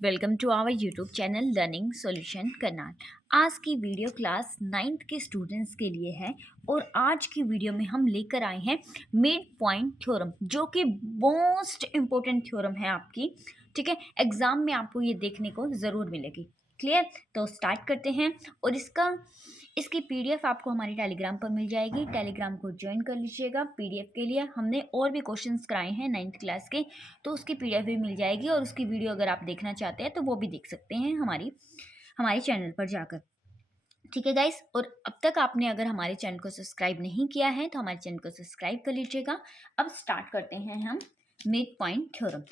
Welcome to our YouTube channel learning solution Karnal. आज की video class 9th के students के लिए है और आज की वीडियो में हम लेकर आए हैं मिड पॉइंट थ्योरम, जो कि मोस्ट इम्पोर्टेंट थ्योरम है आपकी। ठीक है, एग्जाम में आपको ये देखने को ज़रूर मिलेगी। क्लियर? तो स्टार्ट करते हैं। और इसकी पीडीएफ आपको हमारी टेलीग्राम पर मिल जाएगी। टेलीग्राम को ज्वाइन कर लीजिएगा। पीडीएफ के लिए हमने और भी क्वेश्चंस कराए हैं 9th क्लास के, तो उसकी पीडीएफ भी मिल जाएगी और उसकी वीडियो अगर आप देखना चाहते हैं तो वो भी देख सकते हैं हमारे चैनल पर जाकर। ठीक है गाइस, और अब तक आपने अगर हमारे चैनल को सब्सक्राइब नहीं किया है तो हमारे चैनल को सब्सक्राइब कर लीजिएगा। अब स्टार्ट करते हैं हम मिड पॉइंट थ्योरम।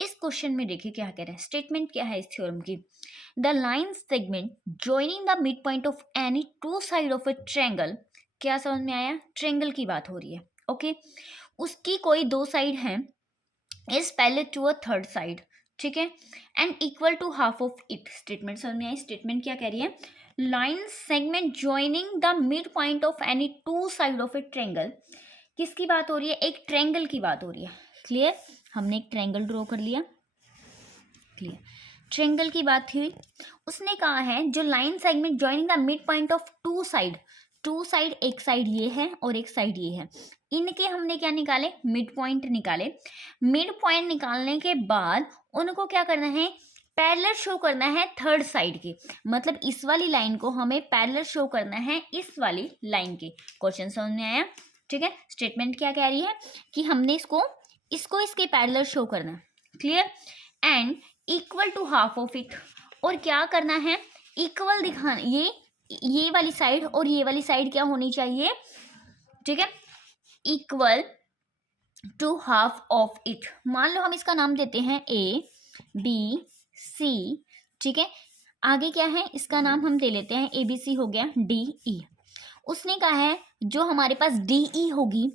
इस क्वेश्चन में देखिए क्या कह रहा है, स्टेटमेंट क्या है इस थ्योरम की। The line segment joining the mid point of any two side of a triangle. क्या समझ में आया? ट्रायंगल की बात हो रही है। ओके, उसकी कोई दो साइड हैं, is parallel to a third side. ठीक है, and equal to half of it. Statement समझ में आई? स्टेटमेंट क्या कह रही है, line segment joining the mid point of any two side of a triangle. किसकी बात हो रही है? एक ट्रायंगल की बात हो रही है। क्लियर? हमने एक ट्रायंगल ड्रॉ कर लिया। क्लियर? ट्रायंगल की बात थी। उसने कहा है जो line segment joining the mid point of two side, एक साइड ये है और एक साइड ये है, इनके हमने क्या निकाले? मिड पॉइंट निकाले। मिड पॉइंट निकालने के बाद उनको क्या करना है? पैरेलल शो करना है थर्ड साइड के। मतलब इस वाली लाइन को हमें पैरेलल शो करना है इस वाली लाइन के। क्वेश्चन समझ में आया? ठीक है, स्टेटमेंट क्या कह रही है कि हमने इसको इसके पैरेलल शो करना है। Clear? And equal to half of it. और क्या करना है? इक्वल दिखाना, ये वाली साइड और ये वाली साइड क्या होनी चाहिए? ठीक है, equal to half of it. मान लो हम इसका नाम देते हैं ए बी सी। ठीक है, आगे क्या है? इसका नाम हम दे लेते हैं ए बी सी, हो गया डी ई। उसने कहा है जो हमारे पास डी ई होगी,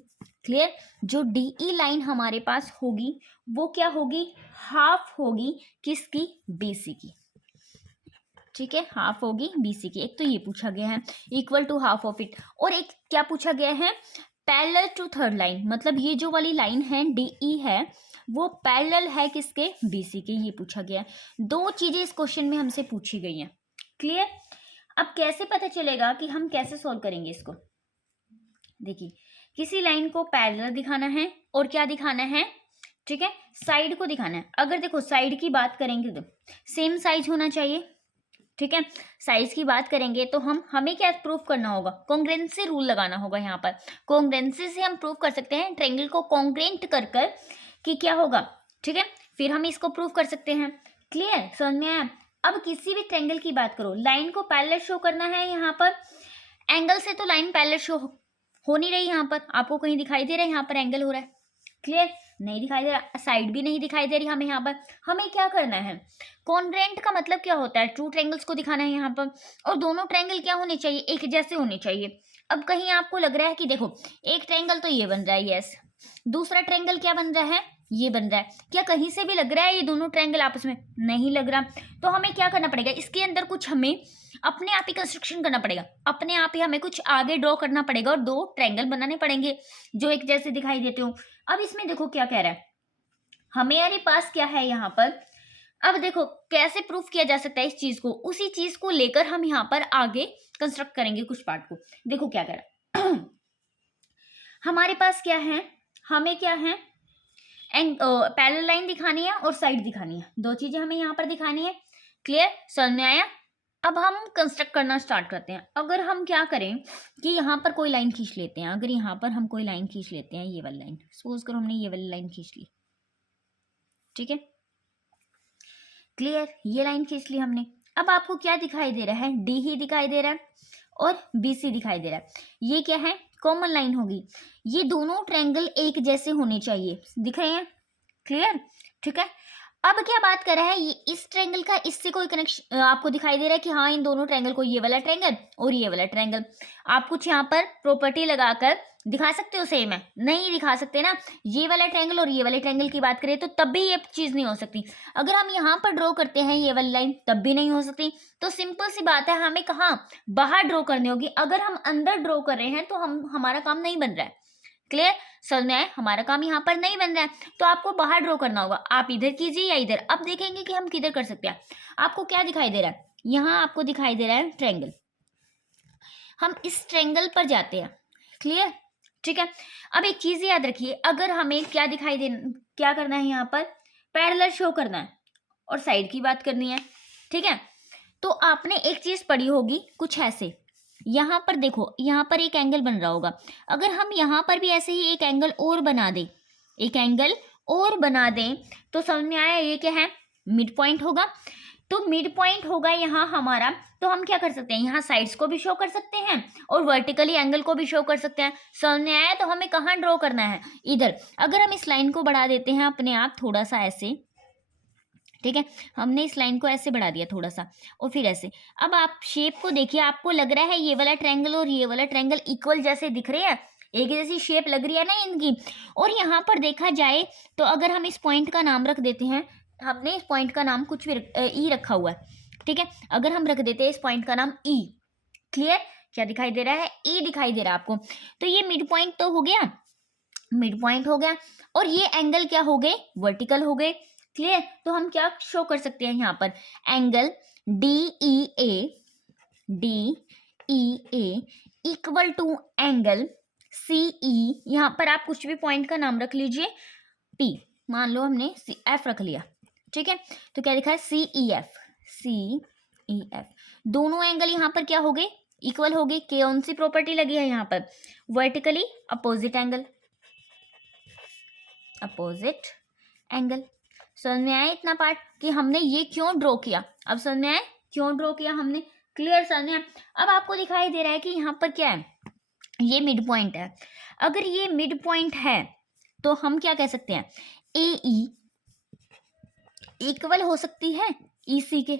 क्लियर, जो डी ई लाइन हमारे पास होगी वो क्या होगी? हाफ होगी किसकी? बीसी की। ठीक है, हाफ होगी बीसी की। एक तो ये पूछा गया है equal to half of it, और एक क्या पूछा गया है? Parallel to third line. मतलब ये जो वाली लाइन है डी ई है वो पैरेलल है किसके? बीसी के। ये पूछा गया है। दो चीजें इस क्वेश्चन में हमसे पूछी गई हैं। क्लियर? अब कैसे पता चलेगा कि हम कैसे सॉल्व करेंगे इसको? देखिए, किसी लाइन को पैरेलल दिखाना है और क्या दिखाना है? ठीक है, साइड को दिखाना है। अगर देखो साइड की बात करेंगे तो सेम साइज होना चाहिए। ठीक है, साइज की बात करेंगे तो हमें क्या प्रूफ करना होगा? कॉन्ग्रुएंसी रूल लगाना होगा। यहाँ पर कॉन्ग्रुएंसी से हम प्रूफ कर सकते हैं ट्रायंगल को कॉन्ग्रुएंट कर कि क्या होगा। ठीक है, फिर हम इसको प्रूफ कर सकते हैं। क्लियर? समझ में आया? अब किसी भी ट्रायंगल की बात करो, लाइन को पैरेलल शो करना है। यहाँ पर एंगल से तो लाइन पैरेलल शो हो नहीं रही। यहाँ पर आपको कहीं दिखाई दे रहा है यहाँ पर एंगल हो रहा है? क्लियर? नहीं दिखाई दे रहा। साइड भी नहीं दिखाई दे रही हमें यहाँ पर। हमें क्या करना है? कॉन्ग्रुएंट का मतलब क्या होता है? ट्रू ट्रायंगल्स को दिखाना है यहाँ पर, और दोनों ट्रायंगल क्या होने चाहिए? एक जैसे होने चाहिए। अब कहीं आपको लग रहा है कि देखो एक ट्रायंगल तो ये बन रहा है, यस, दूसरा ट्रायंगल क्या बन रहा है? ये बन रहा है। क्या कहीं से भी लग रहा है ये दोनों ट्रायंगल आपस में? नहीं लग रहा। तो हमें क्या करना पड़ेगा? इसके अंदर कुछ हमें अपने आप ही कंस्ट्रक्शन करना पड़ेगा। अपने आप ही हमें कुछ आगे ड्रॉ करना पड़ेगा और दो ट्रायंगल बनाने पड़ेंगे जो एक जैसे दिखाई देते हो। अब इसमें देखो क्या कह रहा है, हमारे पास क्या है यहाँ पर। अब देखो कैसे प्रूफ किया जा सकता है इस चीज को। उसी चीज को लेकर हम यहाँ पर आगे कंस्ट्रक्ट करेंगे कुछ पार्ट को। देखो क्या कह रहा है हमारे पास क्या है? हमें क्या है? पैरेलल लाइन दिखानी है और साइड दिखानी है। दो चीजें हमें यहाँ पर दिखानी है। क्लियर? समझ में आया? अब हम कंस्ट्रक्ट करना स्टार्ट करते हैं। अगर हम क्या करें कि यहाँ पर कोई लाइन खींच लेते हैं। अगर यहाँ पर हम कोई लाइन खींच लेते हैं, ये वाली लाइन, सपोज करो हमने ये वाली लाइन खींच ली। ठीक है, क्लियर? ये लाइन खींच ली हमने। अब आपको क्या दिखाई दे रहा है? डी ही दिखाई दे रहा है और बीसी दिखाई दे रहा है। ये क्या है? कॉमन लाइन होगी। ये दोनों ट्रायंगल एक जैसे होने चाहिए। दिख रहे हैं? क्लियर? ठीक है, अब क्या बात कर रहा है? ये इस ट्रायंगल का इससे कोई कनेक्शन आपको दिखाई दे रहा है कि हाँ इन दोनों ट्रायंगल को, ये वाला ट्रायंगल और ये वाला ट्रायंगल, आप कुछ यहाँ पर प्रॉपर्टी लगाकर दिखा सकते हो? सेम है? नहीं दिखा सकते ना। ये वाला ट्रायंगल और ये वाले ट्रायंगल की बात करें तो तब भी ये चीज नहीं हो सकती। अगर हम यहाँ पर ड्रॉ करते हैं ये वाली लाइन तब भी नहीं हो सकती। तो सिंपल सी बात है, हमें कहाँ बाहर ड्रॉ करनी होगी। अगर हम अंदर ड्रॉ कर रहे हैं तो हमारा काम नहीं बन रहा है। क्लियर, समझ में आया। हमारा काम यहाँ पर नहीं बन रहा है तो आपको बाहर ड्रॉ करना होगा, आप इधर कीजिए या इधर। अब देखेंगे कि हम किधर कर सकते हैं। आपको क्या दिखाई दे रहा है, यहाँ आपको दिखाई दे रहा है ट्रायंगल, हम इस ट्रायंगल पर जाते हैं। क्लियर, ठीक है। अब एक चीज याद रखिए, अगर हमें क्या करना है, यहाँ पर पैरेलल शो करना है और साइड की बात करनी है, ठीक है। तो आपने एक चीज पढ़ी होगी कुछ ऐसे, यहाँ पर देखो, यहाँ पर एक एंगल बन रहा होगा, अगर हम यहाँ पर भी ऐसे ही एक एंगल और बना दें, एक एंगल और बना दें, तो समझ में आया ये क्या है, मिड पॉइंट होगा। तो मिड पॉइंट होगा यहाँ हमारा, तो हम क्या कर सकते हैं, यहाँ साइड्स को भी शो कर सकते हैं और वर्टिकली एंगल को भी शो कर सकते हैं। समझ में आया। तो हमें कहाँ ड्रॉ करना है, इधर। अगर हम इस लाइन को बढ़ा देते हैं अपने आप थोड़ा सा ऐसे, ठीक है, हमने इस लाइन को ऐसे बढ़ा दिया थोड़ा सा और फिर ऐसे। अब आप शेप को देखिए, आपको लग रहा है ये वाला ट्रायंगल और ये वाला ट्रायंगल इक्वल जैसे दिख रहे हैं, एक जैसी शेप लग रही है ना इनकी। और यहाँ पर देखा जाए तो अगर हम इस पॉइंट का नाम रख देते हैं, हमने इस पॉइंट का नाम कुछ भी ई रखा हुआ है, ठीक है, अगर हम रख देते हैं इस पॉइंट का नाम ई, क्लियर, क्या दिखाई दे रहा है, ई दिखाई दे रहा है आपको। तो ये मिड पॉइंट तो हो गया, मिड पॉइंट हो गया, और ये एंगल क्या हो गए, वर्टिकल हो गए। क्लियर, तो हम क्या शो कर सकते हैं यहाँ पर, angle DEA equal to angle CE, यहाँ पर आप कुछ भी पॉइंट का नाम रख लीजिए, P, मान लो हमने F रख लिया, ठीक है। तो क्या लिखा है, CEF, दोनों एंगल यहाँ पर क्या हो गए, इक्वल हो गए। कौन सी प्रॉपर्टी लगी है यहाँ पर, vertically opposite angle, opposite angle. समझ में आया इतना पार्ट कि हमने ये क्यों ड्रॉ किया, अब समझ में आया क्यों ड्रॉ किया हमने, क्लियर, समझ में आया। अब आपको दिखाई दे रहा है कि यहाँ पर क्या है, ये मिड पॉइंट है। अगर ये मिड पॉइंट है तो हम क्या कह सकते हैं, AE इक्वल हो सकती है EC के,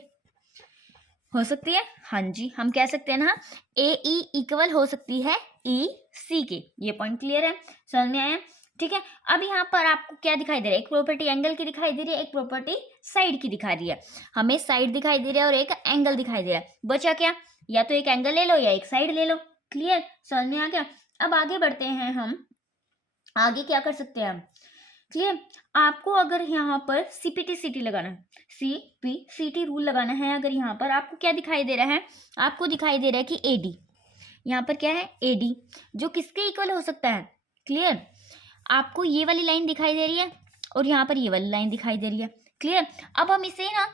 हो सकती है, हाँ जी, हम कह सकते हैं ना, AE इक्वल हो सकती है EC के। ये पॉइंट क्लियर है, समझ में आया, ठीक है। अब यहाँ पर आपको क्या दिखाई दे रहा है, एक प्रॉपर्टी एंगल की दिखाई दे रही है, एक प्रॉपर्टी साइड की दिखा रही है। हमें साइड दिखाई दे रहा है और एक एंगल दिखाई दे रहा है, बचा क्या, या तो एक एंगल ले लो या एक साइड ले लो। क्लियर, समझ में आ गया। अब आगे बढ़ते हैं हम, आगे क्या कर सकते हैं हम, क्लियर। आपको अगर यहाँ पर CPT लगाना है, CPCT रूल लगाना है, अगर यहाँ पर आपको क्या दिखाई दे रहा है, आपको दिखाई दे रहा है कि AD, यहाँ पर क्या है AD, जो किसके इक्वल हो सकता है, क्लियर। आपको ये वाली लाइन दिखाई दे रही है और यहाँ पर ये वाली लाइन दिखाई दे रही है, क्लियर। अब हम इसे ना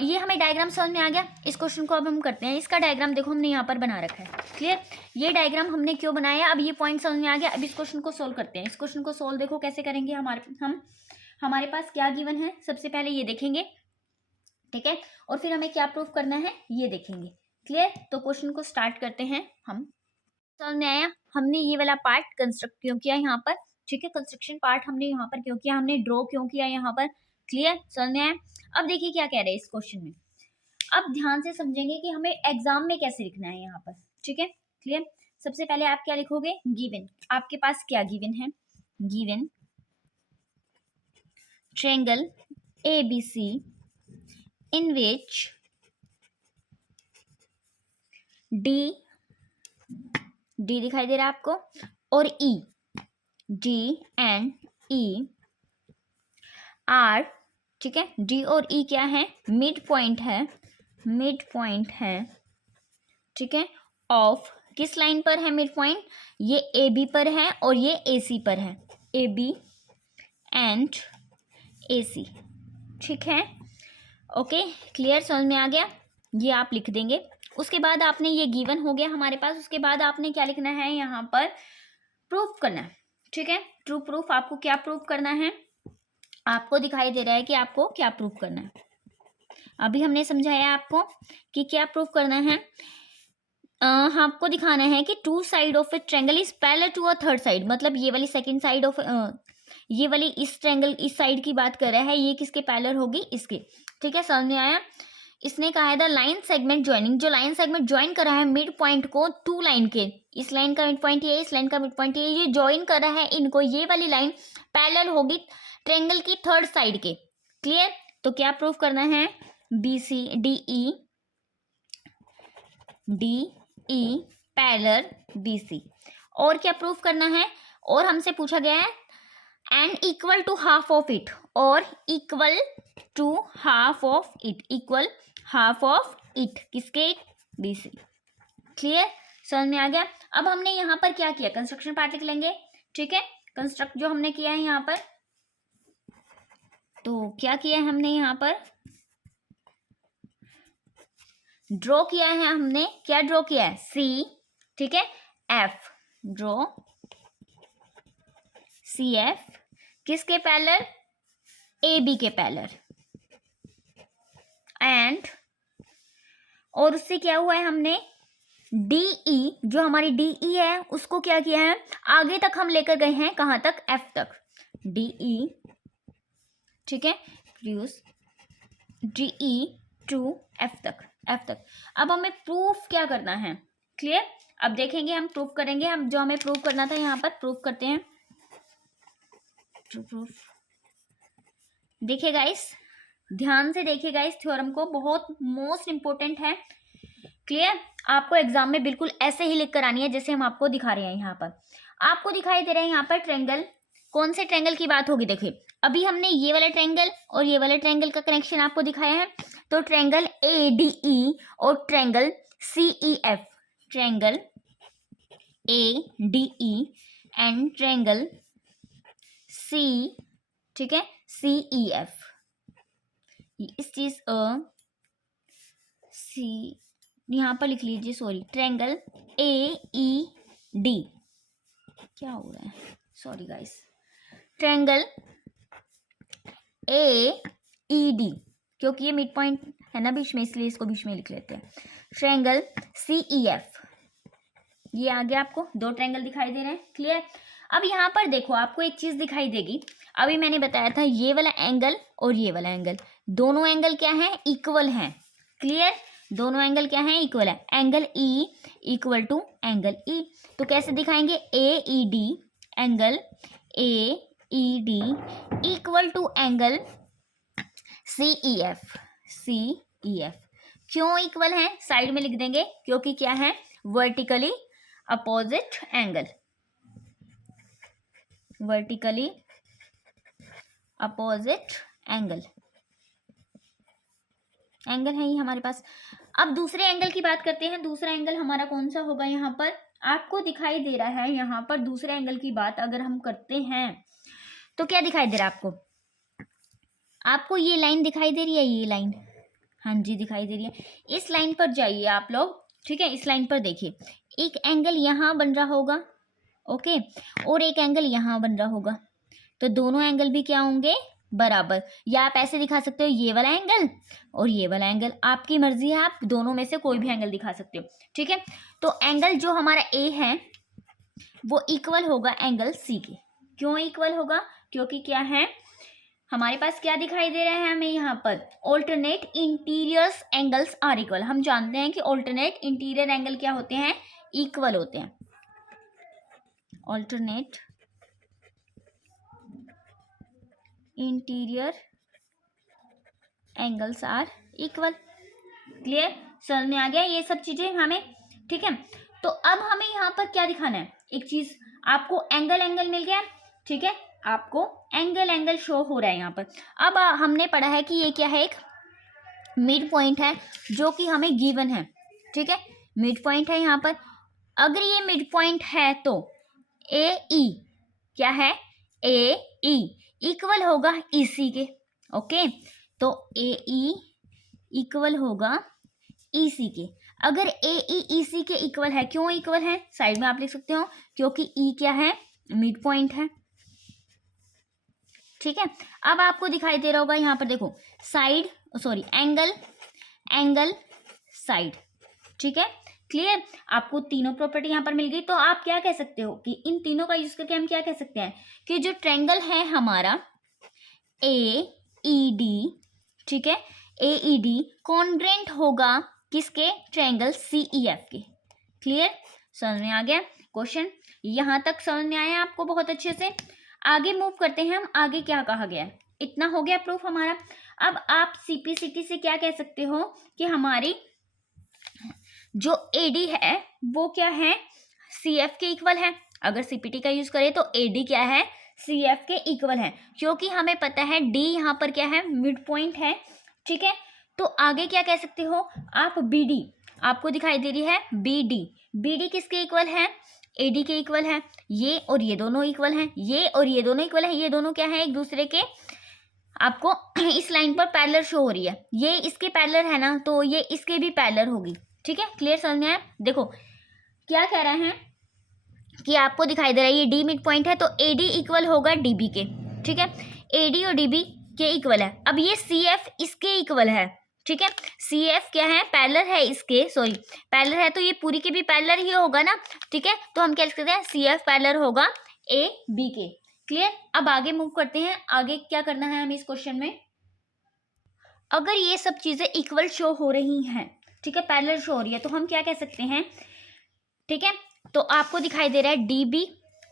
ये हमें डायग्राम समझ में आ गया। इस क्वेश्चन को अब हम करते हैं, इसका डायग्राम देखो हमने यहाँ पर बना रखा है, क्लियर। ये डायग्राम हमने क्यों बनाया, अब ये पॉइंट समझ में आ गया। अब इस क्वेश्चन को सोल्व करते हैं। इस क्वेश्चन को सोल्व देखो कैसे करेंगे, हमारे पास क्या गिवन है, सबसे पहले ये देखेंगे, ठीक है, और फिर हमें क्या प्रूफ करना है ये देखेंगे, क्लियर। तो क्वेश्चन को स्टार्ट करते हैं हम। समझ में आया, हमने ये वाला पार्ट कंस्ट्रक्ट क्यों किया यहाँ पर, ठीक है, कंस्ट्रक्शन पार्ट हमने यहाँ पर क्यों किया, हमने ड्रॉ क्यों किया यहाँ पर, क्लियर, समझ में आया। अब देखिए क्या कह रहे हैं इस क्वेश्चन में, अब ध्यान से समझेंगे कि हमें एग्जाम में कैसे लिखना है यहाँ पर, ठीक है, क्लियर। सबसे पहले आप क्या लिखोगे, गिवन, आपके पास क्या गिवन है, given triangle ABC in which D दिखाई दे रहा है आपको, और D and E आर, ठीक है, D और E क्या है, मिड पॉइंट है, मिड पॉइंट है, ठीक है, ऑफ, किस लाइन पर है मिड पॉइंट, ये AB पर है और ये AC पर है, AB एंड AC, ठीक है, ओके, क्लियर, समझ में आ गया। ये आप लिख देंगे। उसके बाद आपने ये गिवन हो गया हमारे पास, उसके बाद आपने क्या लिखना है यहाँ पर, प्रूफ करना है, ठीक है, ट्रू प्रूफ। आपको क्या प्रूफ करना है, आपको दिखाई दे रहा है कि आपको क्या प्रूफ करना है। अभी हमने समझाया आपको कि क्या प्रूफ करना है। आपको दिखाना है कि two side of a triangle is parallel to a third side, मतलब ये वाली सेकंड साइड ऑफ, ये वाली इस ट्रायंगल इस साइड की बात कर रहा है, ये किसके पैरेलल होगी, इसके, ठीक है, समझ में आया। इसने कहा है द लाइन सेगमेंट ज्वाइनिंग, जो लाइन सेगमेंट ज्वाइन कर रहा है मिड पॉइंट को टू लाइन के, इस लाइन का मिड पॉइंट ये, इस लाइन का मिड पॉइंट ये ज्वाइन कर रहा है इनको, ये वाली लाइन पैरेलल होगी ट्रायंगल की थर्ड साइड के, क्लियर। तो क्या प्रूफ करना है, DE पैरेलल BC, और क्या प्रूफ करना है, और हमसे पूछा गया है and equal to half of it, और equal to half of it, equal half of it किसके, बी सी। क्लियर, समझ में आ गया। अब हमने यहाँ पर क्या किया, कंस्ट्रक्शन पार्ट लिख लेंगे, ठीक है। कंस्ट्रक्ट जो हमने किया है यहाँ पर, तो क्या किया है हमने यहाँ पर, ड्रॉ किया है हमने, क्या ड्रॉ किया है, सी, ठीक है, एफ, ड्रॉ सी एफ किसके पैरेलल, ए बी के पैरेलल, एंड और उससे क्या हुआ है, हमने डीई, जो हमारी डीई है उसको क्या किया है, आगे तक हम लेकर गए हैं, कहां तक, एफ तक, डीई, ठीक है, प्रोड्यूस डीई टू एफ तक, एफ तक। अब हमें प्रूफ क्या करना है, क्लियर। अब देखेंगे हम प्रूफ करेंगे, हम जो हमें प्रूफ करना था यहाँ पर प्रूफ करते हैं, प्रूफ। देखिए गाइस, ध्यान से देखिएगा इस थ्योरम को, बहुत मोस्ट इंपोर्टेंट है, क्लियर। आपको एग्जाम में बिल्कुल ऐसे ही लिख कर आनी है जैसे हम आपको दिखा रहे हैं। यहाँ पर आपको दिखाई दे रहा है यहाँ पर ट्रायंगल, कौन से ट्रायंगल की बात होगी, देखिए अभी हमने ये वाला ट्रायंगल और ये वाला ट्रायंगल का कनेक्शन आपको दिखाया है, तो ट्रायंगल ए डी ई और triangle C E F, triangle A D E and triangle C, ठीक है, सी ई एफ, इस चीज सी यहाँ पर लिख लीजिए, sorry, triangle A E D, क्या हो रहा है, sorry guys, triangle A E D, क्योंकि ये मिड पॉइंट है ना बीच में, इसलिए इसको बीच में लिख लेते हैं, ट्रायंगल सी ई एफ, ये आगे आपको दो ट्रायंगल दिखाई दे रहे हैं, क्लियर। अब यहाँ पर देखो आपको एक चीज दिखाई देगी, अभी मैंने बताया था ये वाला एंगल और ये वाला एंगल, दोनों एंगल क्या है, इक्वल हैं, क्लियर, दोनों एंगल क्या है, इक्वल है, angle E equal to angle E, तो कैसे दिखाएंगे, A E D, angle A E D equal to angle C E F, C E F, क्यों इक्वल है, साइड में लिख देंगे, क्योंकि क्या है, vertically opposite angle, vertically opposite angle, angle है ही हमारे पास। अब दूसरे एंगल की बात करते हैं, दूसरा एंगल हमारा कौन सा होगा, यहाँ पर आपको दिखाई दे रहा है, यहाँ पर दूसरे एंगल की बात अगर हम करते हैं तो क्या दिखाई दे रहा है आपको, आपको ये लाइन दिखाई दे रही है, ये लाइन, हाँ जी दिखाई दे रही है, इस लाइन पर जाइए आप लोग, ठीक है, इस लाइन पर देखिए, एक एंगल यहाँ बन रहा होगा, ओके, और एक एंगल यहाँ बन रहा होगा, तो दोनों एंगल भी क्या होंगे, बराबर, या आप ऐसे दिखा सकते हो, ये वाला एंगल और ये वाला एंगल, आपकी मर्जी है, आप दोनों में से कोई भी एंगल दिखा सकते हो, ठीक है। तो एंगल जो हमारा ए है वो इक्वल होगा एंगल सी के, क्यों इक्वल होगा, क्योंकि क्या है, हमारे पास क्या दिखाई दे रहा है हमें यहाँ पर, alternate interiors angles are equal, हम जानते हैं कि ऑल्टरनेट इंटीरियर एंगल क्या होते हैं, इक्वल होते हैं, alternate interior angles are equal, clear, समझ में आ गया ये सब चीजें हमें, ठीक है। तो अब हमें यहाँ पर क्या दिखाना है, एक चीज, आपको एंगल एंगल मिल गया, ठीक है, आपको एंगल एंगल शो हो रहा है यहाँ पर। अब हमने पढ़ा है कि ये क्या है, एक मिड पॉइंट है जो कि हमें गिवन है, ठीक है, मिड पॉइंट है यहाँ पर, अगर ये मिड पॉइंट है तो ए ई क्या है, ए ई इक्वल होगा ईसी के, ओके, तो ए ई इक्वल होगा ईसी के, अगर ए ई ईसी के इक्वल है, क्यों इक्वल है, साइड में आप लिख सकते हो, क्योंकि ई क्या है, मिड पॉइंट है, ठीक है। अब आपको दिखाई दे रहा होगा यहाँ पर देखो, side, sorry, angle angle side, ठीक है, क्लियर, आपको तीनों प्रॉपर्टी यहाँ पर मिल गई, तो आप क्या कह सकते हो कि इन तीनों का यूज करके हम क्या कह सकते हैं कि जो ट्रायंगल है हमारा ए ई डी, ठीक है, ए ई डी कॉन्ग्रेंट होगा किसके, ट्रायंगल सी ई एफ के, क्लियर, समझ में आ गया क्वेश्चन, यहाँ तक समझ में आया आपको बहुत अच्छे से। आगे मूव करते हैं हम, आगे क्या कहा गया है, इतना हो गया प्रूफ हमारा। अब आप सीपीसीटी से क्या कह सकते हो कि हमारी जो एडी है वो क्या है, सी एफ के इक्वल है, अगर सीपीटी का यूज करें तो एडी क्या है, सीएफ के इक्वल है, क्योंकि हमें पता है डी यहाँ पर क्या है, मिड पॉइंट है, ठीक है। तो आगे क्या कह सकते हो आप, बीडी आपको दिखाई दे रही है, बीडी, बीडी किसके इक्वल है, एडी के इक्वल है। ये और ये दोनों इक्वल हैं, ये और ये दोनों इक्वल है, ये दोनों क्या है, एक दूसरे के, आपको इस लाइन पर पैरेलल शो हो रही है, ये इसके पैरेलल है ना, तो ये इसके भी पैरेलल होगी, ठीक है। क्लियर समझ में आया। देखो क्या कह रहे हैं कि आपको दिखाई दे रहा है ये डी मिड पॉइंट है, तो एडी इक्वल होगा डीबी के, ठीक है, एडी और डीबी के इक्वल है। अब ये सीएफ इसके इक्वल है, ठीक है, सीएफ क्या है, पैरेलल है इसके, सॉरी पैरेलल है, तो ये पूरी के भी पैरेलल ही होगा ना, ठीक है। तो हम क्या लिख सकते हैं, सीएफ पैरेलल होगा ए बी के। क्लियर। अब आगे मूव करते हैं, आगे क्या करना है हमें इस क्वेश्चन में। अगर ये सब चीजें इक्वल शो हो रही हैं, ठीक है, पैरेलल शो हो रही है, तो हम क्या कह सकते हैं, ठीक है। तो आपको दिखाई दे रहा है डीबी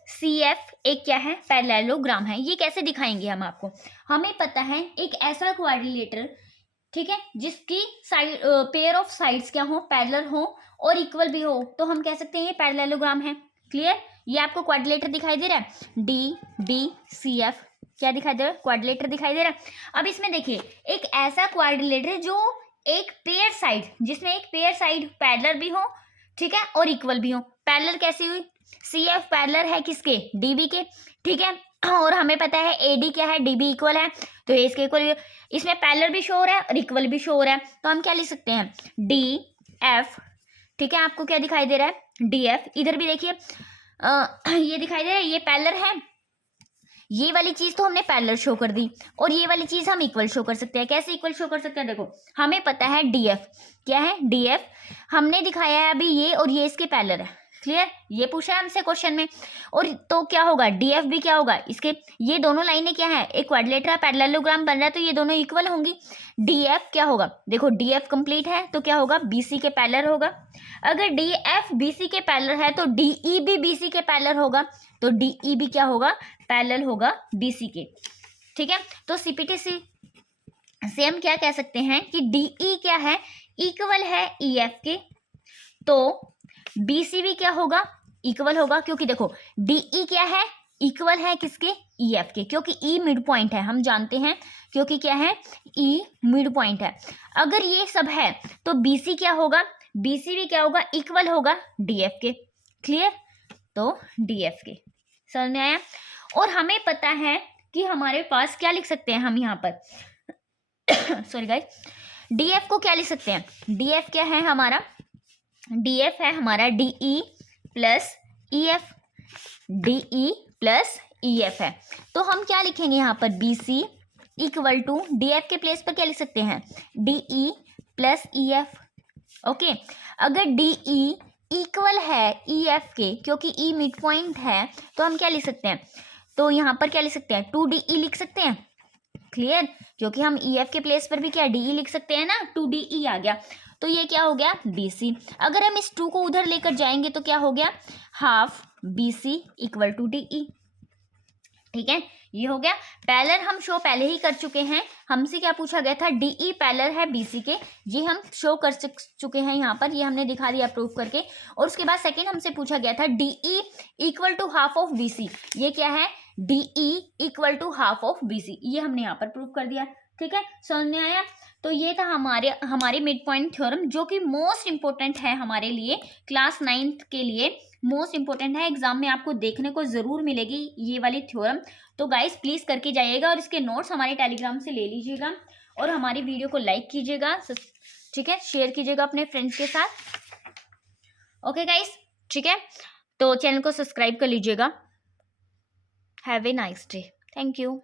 सी एफ एक क्या है, पैरेललोग्राम है। ये कैसे दिखाएंगे हम आपको, हमें पता है एक ऐसा क्वाड्रिलेटर, ठीक है, जिसकी साइड पेयर ऑफ साइड्स क्या हो, पैरेलल हो और इक्वल भी हो, तो हम कह सकते हैं ये पैरेललोग्राम है। क्लियर। ये आपको क्वाड्रिलेटर दिखाई दे रहा है, डी बी सी एफ क्या दिखाई दे रहा है, क्वाड्रिलेटर दिखाई दे रहा है। अब इसमें देखिए एक ऐसा क्वाड्रिलेटर जो एक पेयर साइड, जिसमें एक पेयर साइड पैरेलल भी हो, ठीक है, और इक्वल भी हो। पैरेलल कैसी हुई, सी एफ पैरेलल है किसके, डीबी के, ठीक है, और हमें पता है एडी क्या है, डीबी इक्वल है, तो ये इसके इक्वल, इसमें पैरेलल भी शो हो रहा है और इक्वल भी शो हो रहा है, तो हम क्या लिख सकते हैं, डी एफ, ठीक है। आपको क्या दिखाई दे रहा है, डी एफ। इधर भी देखिए ये दिखाई दे रहा है, ये पैरेलल है, ये वाली चीज तो हमने पैरेलल शो कर दी, और ये वाली चीज हम इक्वल शो कर सकते हैं। कैसे इक्वल शो कर सकते हैं, देखो हमें पता है डीएफ क्या है, डीएफ हमने दिखाया है अभी, ये और ये इसके पैरेलल है। क्लियर। ये पूछा है हमसे क्वेश्चन में, और तो क्या होगा, डीएफ भी क्या होगा इसके, ये दोनों लाइनें क्या है, एक क्वाड्रिलेटरल पैरेललोग्राम बन रहा है, तो ये दोनों इक्वल होंगी। डीएफ क्या होगा, देखो डीएफ कंप्लीट है तो क्या होगा, बीसी के पैरेलल होगा। अगर डीएफ बीसी के पैरेलल है तो डीई भी बीसी के पैरेलल होगा, तो डीई भी क्या होगा, पैरेलल होगा बीसी के, ठीक है। तो सीपीटी से हम क्या कह सकते हैं कि डीई क्या है, इक्वल है ईएफ के, तो बीसी भी क्या होगा, इक्वल होगा, क्योंकि देखो डीई क्या है, इक्वल है किसके, ईएफ के, क्योंकि ई मिड पॉइंट है, हम जानते हैं, क्योंकि क्या है, ई मिड पॉइंट है। अगर ये सब है तो बीसी क्या होगा, बीसी भी क्या होगा, इक्वल होगा डीएफ के। क्लियर। तो डीएफ के, समझ में आया। और हमें पता है कि हमारे पास क्या लिख सकते हैं हम यहाँ पर सॉरी गाइस, डीएफ को क्या लिख सकते हैं, डीएफ क्या है हमारा, डीएफ है हमारा DE plus EF, DE plus EF है, तो हम क्या लिखेंगे यहाँ पर, बीसी इक्वल टू डीएफ के प्लेस पर क्या लिख सकते हैं, डीई प्लस ईएफ। ओके। अगर डीई इक्वल है ईएफ के, क्योंकि ई मिड पॉइंट है, तो हम क्या लिख सकते हैं, तो यहाँ पर क्या लिख सकते हैं, 2DE लिख सकते हैं। क्लियर। क्योंकि हम ईएफ के प्लेस पर भी क्या डीई लिख सकते हैं ना, 2DE आ गया, तो ये क्या हो गया, बीसी। अगर हम इस 2 को उधर लेकर जाएंगे तो क्या हो गया, half BC equal to DE, ठीक है। ये हो गया। पैरेलल हम शो पहले ही कर चुके हैं, हमसे क्या पूछा गया था, डीई पैरेलल है बीसी के, ये हम शो कर चुके हैं यहाँ पर, ये हमने दिखा दिया प्रूव करके। और उसके बाद सेकंड हमसे पूछा गया था DE equal to half of BC, ये क्या है, DE equal to half of BC, ये हमने यहाँ पर प्रूव कर दिया। ठीक है, समझ में आया। तो ये था हमारे मिड पॉइंट थ्योरम, जो कि मोस्ट इंपॉर्टेंट है हमारे लिए, क्लास 9th के लिए मोस्ट इंपॉर्टेंट है, एग्जाम में आपको देखने को जरूर मिलेगी ये वाली थ्योरम। तो गाइस प्लीज करके जाइएगा, और इसके नोट्स हमारे टेलीग्राम से ले लीजिएगा, और हमारी वीडियो को लाइक कीजिएगा, ठीक है, शेयर कीजिएगा अपने फ्रेंड्स के साथ। ओके गाइस, ठीक है, तो चैनल को सब्सक्राइब कर लीजिएगा। Have a nice day. Thank you.